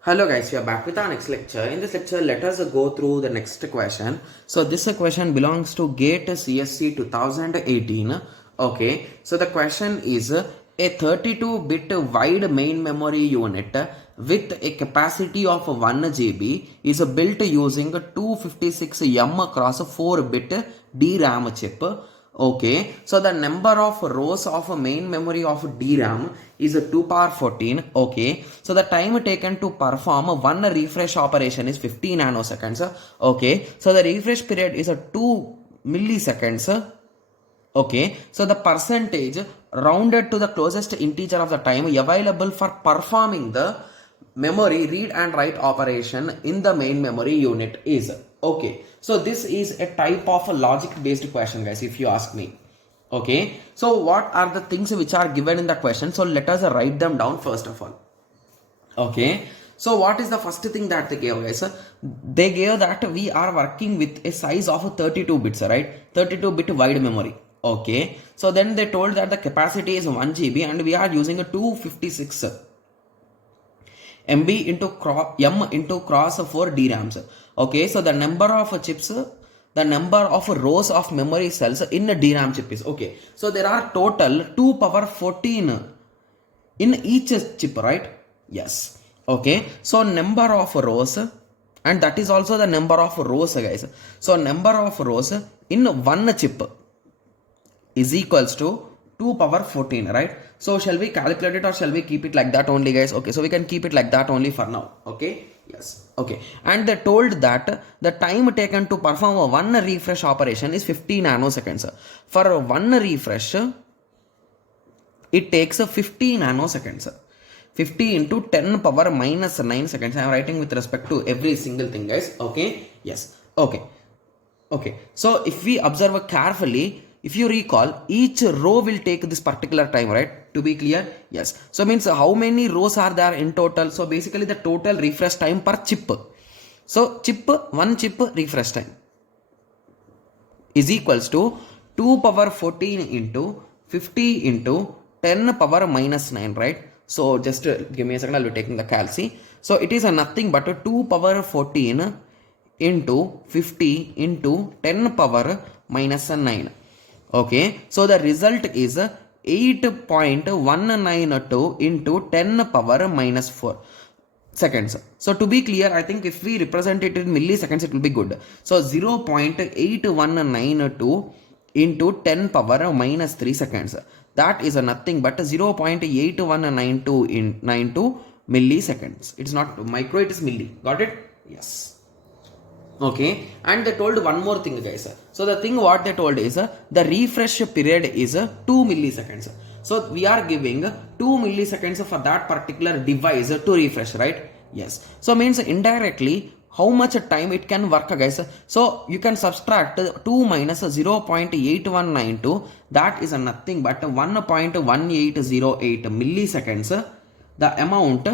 Hello guys, we are back with our next lecture. In this lecture, let us go through the next question. So this question belongs to GATE CSE 2018. Okay, so the question is a 32-bit wide main memory unit with a capacity of 1 GB is built using 256M cross 4-bit DRAM chip. Okay, so the number of rows of a main memory of DRAM is 2 power 14. Okay, so the time taken to perform one refresh operation is 50 nanoseconds. Okay, so the refresh period is 2 milliseconds. Okay, so the percentage rounded to the closest integer of the time available for performing the memory read and write operation in the main memory unit is. Okay, so this is a type of a logic based question, guys, if you ask me. Okay, so what are the things which are given in the question? So let us write them down first of all. Okay, so what is the first thing that they gave, guys? They gave that we are working with a size of 32 bits, right? 32-bit wide memory. Okay, so then they told that the capacity is 1 GB and we are using a 256 MB into cross 4 DRAMs. Okay, so the number of chips, the number of rows of memory cells in a DRAM chip is okay. So there are total 2 power 14 in each chip, right? Yes. Okay, so number of rows, and that is also the number of rows, guys. So number of rows in one chip is equals to 2 power 14, right? So shall we calculate it or shall we keep it like that only, guys? Okay, so we can keep it like that only for now. Okay, yes. Okay, and they told that the time taken to perform one refresh operation is 50 nanoseconds. For one refresh, it takes 50 nanoseconds. 50 into 10 power minus 9 seconds. I am writing with respect to every single thing, guys. Okay, yes. Okay, okay, so if we observe carefully, if you recall, each row will take this particular time, right? To be clear, yes. So means how many rows are there in total? So basically the total refresh time per chip. So one chip refresh time is equals to 2 power 14 into 50 into 10 power minus 9, right? So just give me a second, I'll be taking the calci. So it is nothing but 2 power 14 into 50 into 10 power minus 9. Okay, so the result is 8.192 into 10 power minus 4 seconds. So to be clear, I think if we represent it in milliseconds, it will be good. So 0.8192 into 10 power minus 3 seconds. That is nothing but 0.8192 milliseconds. It's not micro, it is milli. Got it? Yes. Okay, and they told one more thing, guys. So the thing what they told is the refresh period is 2 milliseconds. So we are giving 2 milliseconds for that particular device to refresh, right? Yes. So means indirectly how much time it can work, guys. So you can subtract 2 minus 0.8192. That is nothing but 1.1808 milliseconds, the amount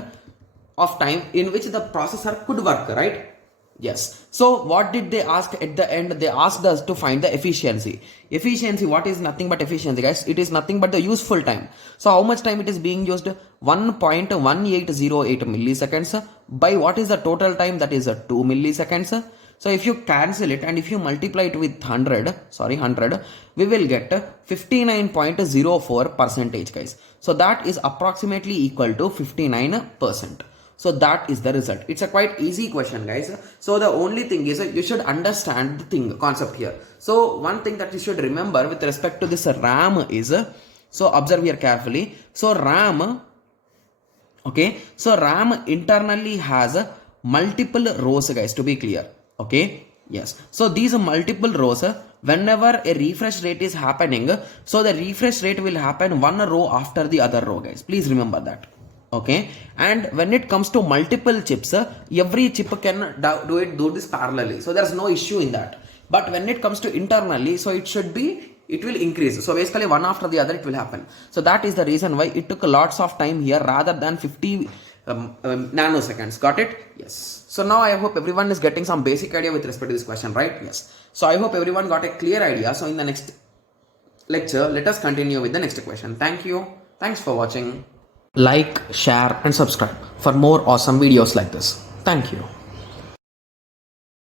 of time in which the processor could work, right? Yes. So what did they ask at the end? They asked us to find the efficiency. Efficiency, what is nothing but efficiency, guys? It is nothing but the useful time. So how much time it is being used? 1.1808 milliseconds by what is the total time? That is 2 milliseconds. So if you cancel it and if you multiply it with 100, we will get 59.04 percentage, guys. So that is approximately equal to 59%. So that is the result. It's a quite easy question, guys. So the only thing is you should understand the concept here. So one thing that you should remember with respect to this RAM is, so observe here carefully. So RAM, okay, so RAM internally has multiple rows, guys, to be clear. Okay, yes. So these multiple rows, whenever a refresh rate is happening, so the refresh rate will happen one row after the other row, guys. Please remember that. Okay, and when it comes to multiple chips, every chip can do this parallelly, so there's no issue in that. But when it comes to internally, so it will increase. So basically one after the other it will happen. So that is the reason why it took lots of time here rather than 50 nanoseconds. Got it? Yes. So now I hope everyone is getting some basic idea with respect to this question, right? Yes. So I hope everyone got a clear idea. So in the next lecture, let us continue with the next question. Thank you. Thanks for watching. Like, share and subscribe for more awesome videos like this. Thank you.